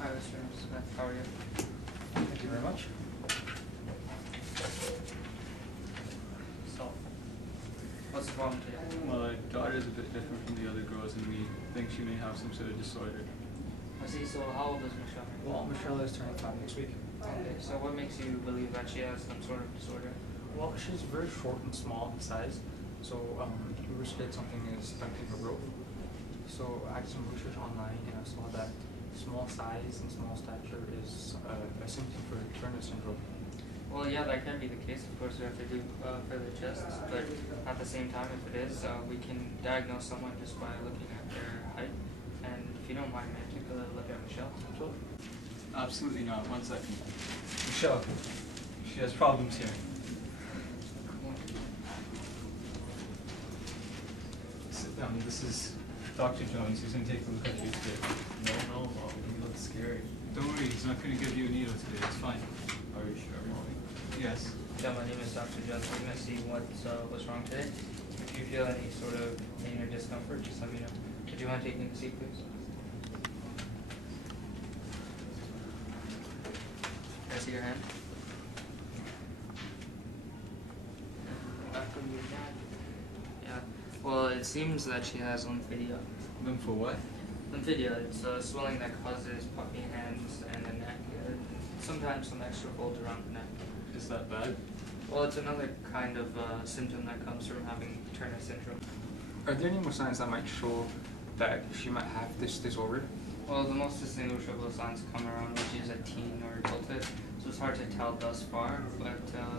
Hi, Mr. Smith. How are you? Thank you very much. So, what's wrong today? Well, our daughter is a bit different from the other girls, and we think she may have some sort of disorder. I see. So, how old is Michelle? Well, Michelle is turning 5 next week. Okay. So, what makes you believe that she has some sort of disorder? Well, she's very short and small in size, so we were scared something is affecting her growth. So I did some research online and I saw that small size and small stature is a symptom for Turner syndrome. Well, yeah, that can be the case. Of course, we have to do further tests, but at the same time, if it is, we can diagnose someone just by looking at their height. And if you don't mind, may I take a look at Michelle? Sure. Absolutely not. 1 second. Michelle, she has problems here. Sit down. This is Dr. Jones. He's going to take a look at you today. No, Mom, you look scary. Don't worry, he's not going to give you a needle today. It's fine. Are you sure, Mommy? Yes. Yeah, my name is Dr. Jones. We're going to see what's wrong today. If you feel any sort of pain or discomfort, just let me know. Would you mind taking a seat, please? Can I see your hand? Yeah. Well, it seems that she has lymphedema. Lympho what? Lymphedema, it's a swelling that causes puffy hands and a neck, and sometimes some extra folds around the neck. Is that bad? Well, it's another kind of symptom that comes from having Turner syndrome. Are there any more signs that might show that she might have this disorder? Well, the most distinguishable signs come around when she's a teen or adulthood, so it's hard to tell thus far, but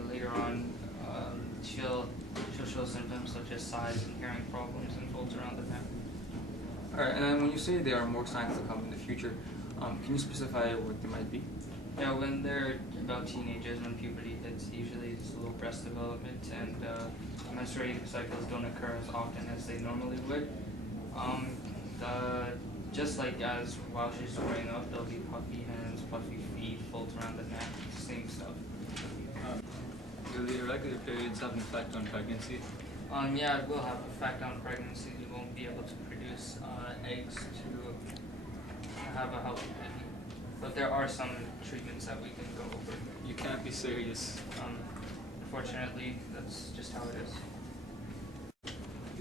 later on she'll show symptoms such as size and hearing problems and folds around the neck. Alright, and then when you say there are more signs to come in the future, can you specify what they might be? Yeah, when they're about teenagers, when puberty hits, usually it's low breast development and menstruating cycles don't occur as often as they normally would. Just like as while she's growing up, there'll be puffy hands, puffy feet, folds around the neck, same stuff. Do the irregular periods have an effect on pregnancy? Yeah, it will have an effect on pregnancy. You won't be able to produce eggs to have a healthy baby. But there are some treatments that we can go over. You can't be serious. Unfortunately, that's just how it is.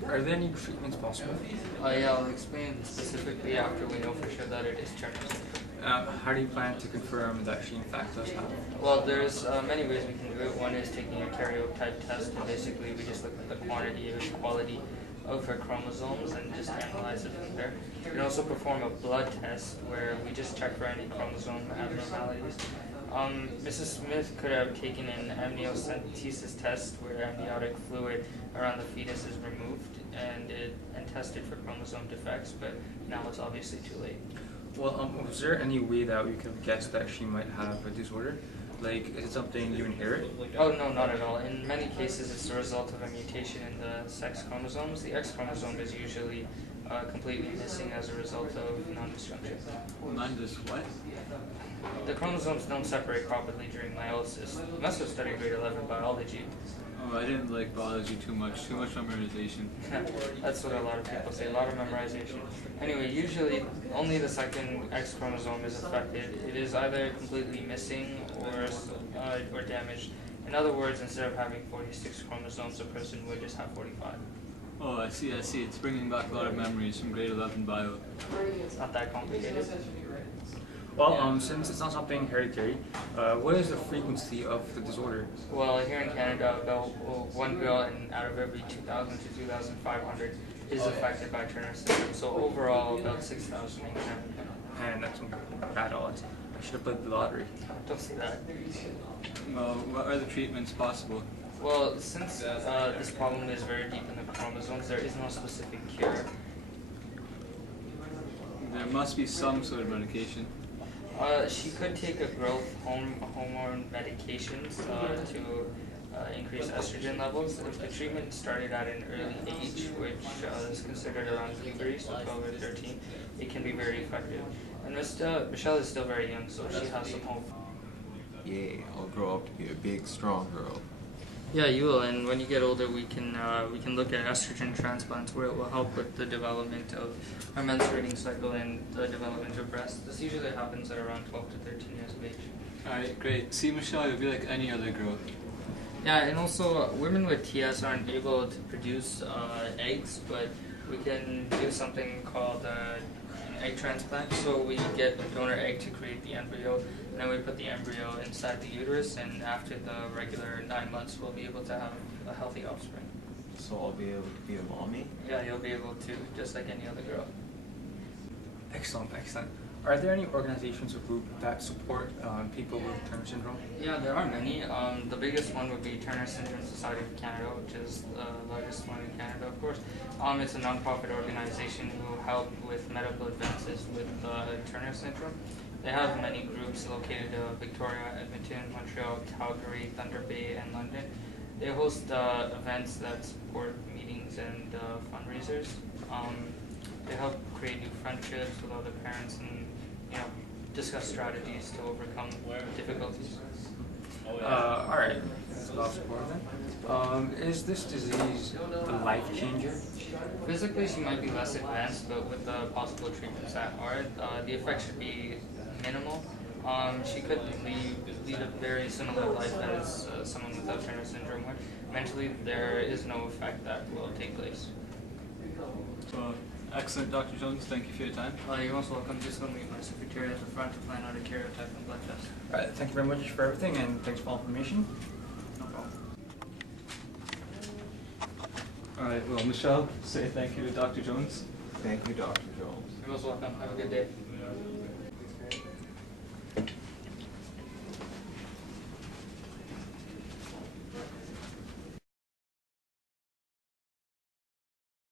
Are there any treatments possible? Yeah, I'll explain specifically after we know for sure that it is Turner syndrome. How do you plan to confirm that she in fact does have it? Well, there's many ways we can do it. One is taking a karyotype test, and basically we just look at the quantity or quality of her chromosomes and just analyze it from there. We can also perform a blood test where we just check for any chromosome abnormalities. Mrs. Smith could have taken an amniocentesis test where amniotic fluid around the fetus is removed and tested for chromosome defects, but now it's obviously too late. Well, was there any way that we could have guessed that she might have a disorder? Like, is it something you inherit? Oh, no, not at all. In many cases, it's the result of a mutation in the sex chromosomes. The X chromosome is usually completely missing as a result of non-disjunction. What? The chromosomes don't separate properly during meiosis. You must have studied grade 11 biology. Oh, I didn't like biology too much memorization. That's what a lot of people say, a lot of memorization. Anyway, usually only the second X chromosome is affected. It is either completely missing or damaged. In other words, instead of having 46 chromosomes, a person would just have 45. Oh, I see. It's bringing back a lot of memories from grade 11 bio. It's not that complicated. Well, since it's not something hereditary, what is the frequency of the disorder? Well, here in Canada, about one girl out of every 2,000 to 2,500 is affected by Turner syndrome. So overall, about 6,000 in Canada. And that's bad odds. I should have played the lottery. Don't say that. Well, what are the treatments possible? Well, since this problem is very deep in the chromosomes, there is no specific cure. There must be some sort of medication. She could take a growth hormone medications to increase estrogen levels. If the treatment started at an early age, which is considered around puberty, so 12 or 13, it can be very effective. And Michelle is still very young, so she has some hope. Yeah, I'll grow up to be a big, strong girl. Yeah, you will. And when you get older, we can look at estrogen transplants, where it will help with the development of our menstruating cycle and the development of breasts. This usually happens at around 12 to 13 years of age. Alright, great. See, Michelle, you'll be like any other girl. Yeah, and also women with TS aren't able to produce eggs, but we can do something called an egg transplant. So we get a donor egg to create the embryo, and then we put the embryo inside the uterus, and after the regular 9 months, we'll be able to have a healthy offspring. So I'll be able to be a mommy? Yeah, you'll be able to, just like any other girl. Excellent, excellent. Are there any organizations or groups that support people with Turner syndrome? Yeah, there are many. The biggest one would be Turner Syndrome Society of Canada, which is the largest one in Canada, of course. It's a non-profit organization who help with medical advances with Turner syndrome. They have many groups located in Victoria, Edmonton, Montreal, Calgary, Thunder Bay, and London. They host events that support meetings and fundraisers. They help create new friendships with other parents and discuss strategies to overcome difficulties. Alright, that's a lot of support then. Is this disease a life changer? Physically, she might be less advanced, but with the possible treatments that are, the effect should be minimal. She could lead a very similar life as someone without Turner syndrome would. Mentally, there is no effect that will take place. So, excellent, Dr. Jones. Thank you for your time. You're most welcome. Just go meet my secretary at the front to plan out a karyotype and blood test. Alright, thank you very much for everything and thanks for all the information. No problem. Alright, well, Michelle, say thank you to Dr. Jones. Thank you, Dr. Jones. You're most welcome. Have a good day.